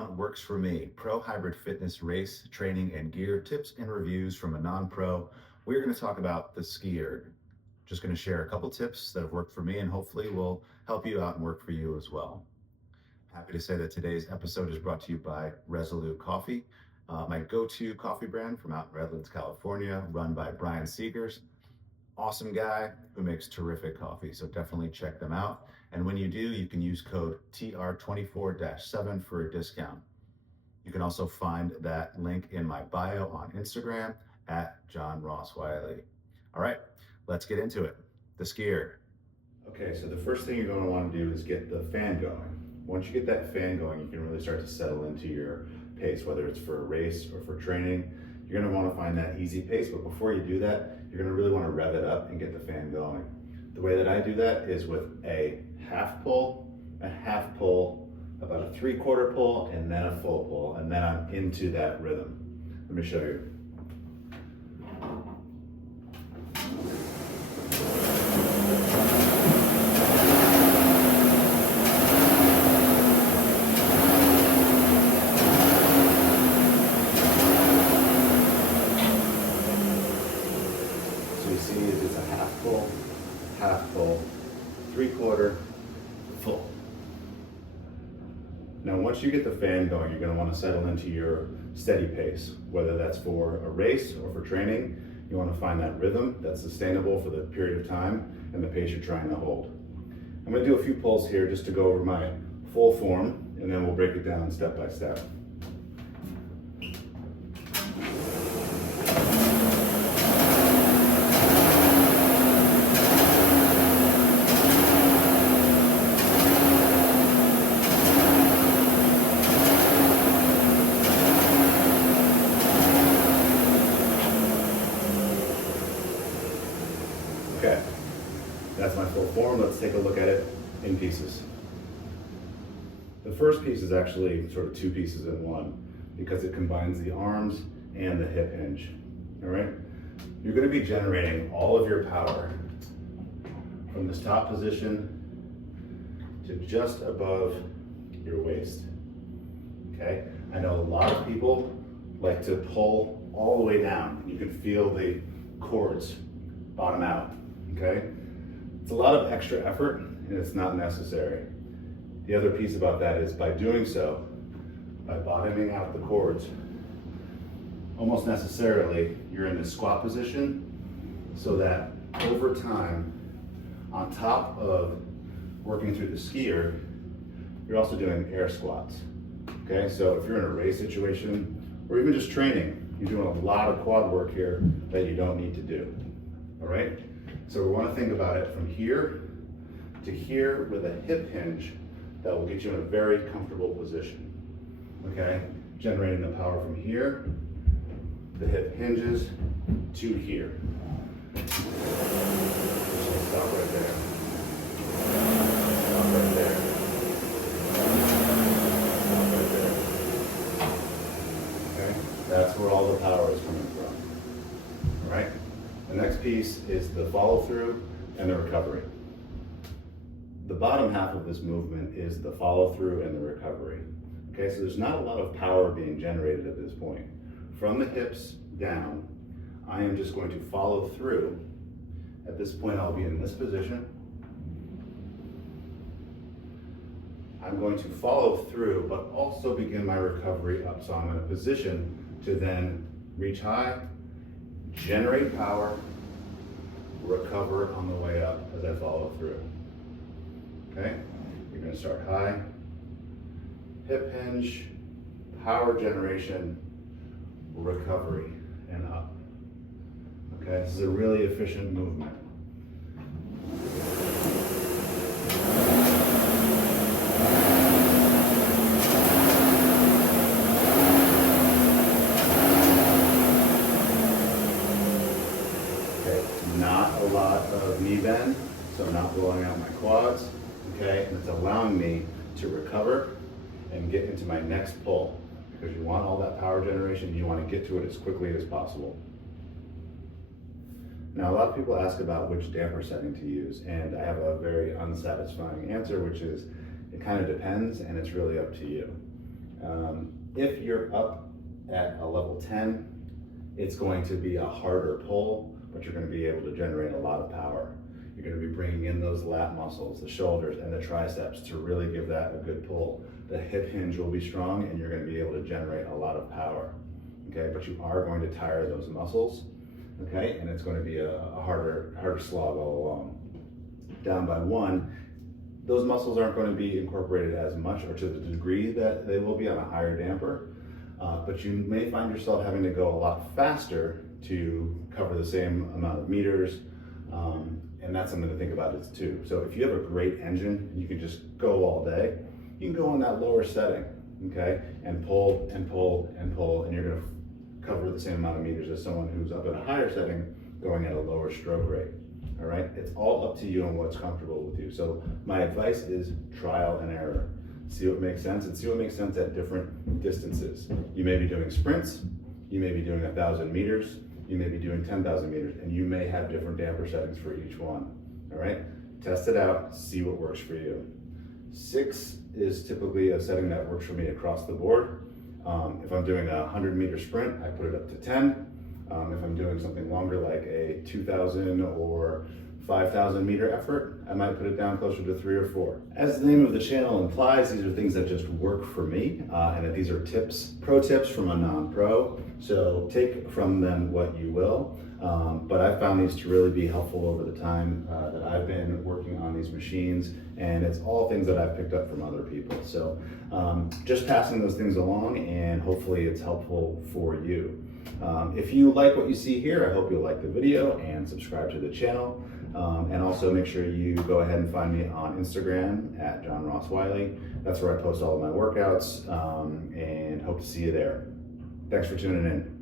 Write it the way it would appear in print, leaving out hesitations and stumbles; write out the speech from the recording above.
on works for me. Pro hybrid fitness race training and gear tips and reviews from a non-pro. We're going to talk about the Ski Erg. Just going to share a couple tips that have worked for me and hopefully will help you out and work for you as well. Happy to say that today's episode is brought to you by Resolute Coffee, my go-to coffee brand from out in Redlands, California, run by Brian Seegers. Awesome guy who makes terrific coffee, so definitely check them out. And when you do, you can use code TR24-7 for a discount. You can also find that link in my bio on Instagram at John Ross-Wiley. All right, let's get into it. The Ski Erg. Okay, so the first thing you're going to want to do is get the fan going. Once you get that fan going, you can really start to settle into your pace, whether it's for a race or for training. You're going to want to find that easy pace, but before you do that, you're going to really want to rev it up and get the fan going. The way that I do that is with a half pull, about a 3/4 pull, and then a full pull, and then I'm into that rhythm. Let me show you. So you see it's a half pull, 3/4, full. Now once you get the fan going, you're going to want to settle into your steady pace, whether that's for a race or for training. You want to find that rhythm that's sustainable for the period of time and the pace you're trying to hold. I'm going to do a few pulls here just to go over my full form, and then we'll break it down step by step. Okay, that's my full form. Let's take a look at it in pieces. The first piece is actually sort of two pieces in one because it combines the arms and the hip hinge, all right? You're gonna be generating all of your power from this top position to just above your waist, okay? I know a lot of people like to pull all the way down. You can feel the cords bottom out. Okay, it's a lot of extra effort and it's not necessary. The other piece about that is by doing so, by bottoming out the cords, almost necessarily you're in the squat position so that over time, on top of working through the Ski Erg, you're also doing air squats. Okay, so if you're in a race situation or even just training, you're doing a lot of quad work here that you don't need to do. All right? So we want to think about it from here to here with a hip hinge that will get you in a very comfortable position. Okay? Generating the power from here, the hip hinges to here. So stop right there. Stop right there. Stop right there. Okay? That's where all the power is coming from. All right? The next piece is the follow through and the recovery. The bottom half of this movement is the follow through and the recovery. Okay, so there's not a lot of power being generated at this point. From the hips down, I am just going to follow through. At this point, I'll be in this position. I'm going to follow through, but also begin my recovery up. So I'm in a position to then reach high, generate power, recover on the way up as I follow through. Okay? You're going to start high, hip hinge, power generation, recovery, and up. Okay? This is a really efficient movement. Not a lot of knee bend, so I'm not blowing out my quads, okay? And it's allowing me to recover and get into my next pull because you want all that power generation, you want to get to it as quickly as possible. Now, a lot of people ask about which damper setting to use, and I have a very unsatisfying answer, which is it kind of depends and it's really up to you. If you're up at a level 10, it's going to be a harder pull, but you're going to be able to generate a lot of power. You're going to be bringing in those lat muscles, the shoulders and the triceps to really give that a good pull. The hip hinge will be strong and you're going to be able to generate a lot of power. Okay, but you are going to tire those muscles. Okay, and it's going to be a harder slog all along. Down by 1, those muscles aren't going to be incorporated as much or to the degree that they will be on a higher damper, but you may find yourself having to go a lot faster to cover the same amount of meters, and that's something to think about it too. So if you have a great engine, you can just go all day, you can go in that lower setting, okay, and pull and pull and pull, and you're going to cover the same amount of meters as someone who's up at a higher setting going at a lower stroke rate. All right, it's all up to you and what's comfortable with you. So my advice is trial and error. See what makes sense and see what makes sense at different distances. You may be doing sprints, you may be doing 1,000 meters, you may be doing 10,000 meters, and you may have different damper settings for each one. All right, test it out, see what works for you. 6 is typically a setting that works for me across the board. If I'm doing a 100-meter sprint, I put it up to 10. If I'm doing something longer like a 2,000 or 5,000 meter effort, I might put it down closer to 3 or 4. As the name of the channel implies, these are things that just work for me, and that these are tips, pro tips from a non-pro, so take from them what you will. But I've found these to really be helpful over the time that I've been working on these machines, and it's all things that I've picked up from other people. So just passing those things along, and hopefully it's helpful for you. If you like what you see here, I hope you'll like the video and subscribe to the channel. And also make sure you go ahead and find me on Instagram at John Ross-Wiley. That's where I post all of my workouts, and hope to see you there. Thanks for tuning in.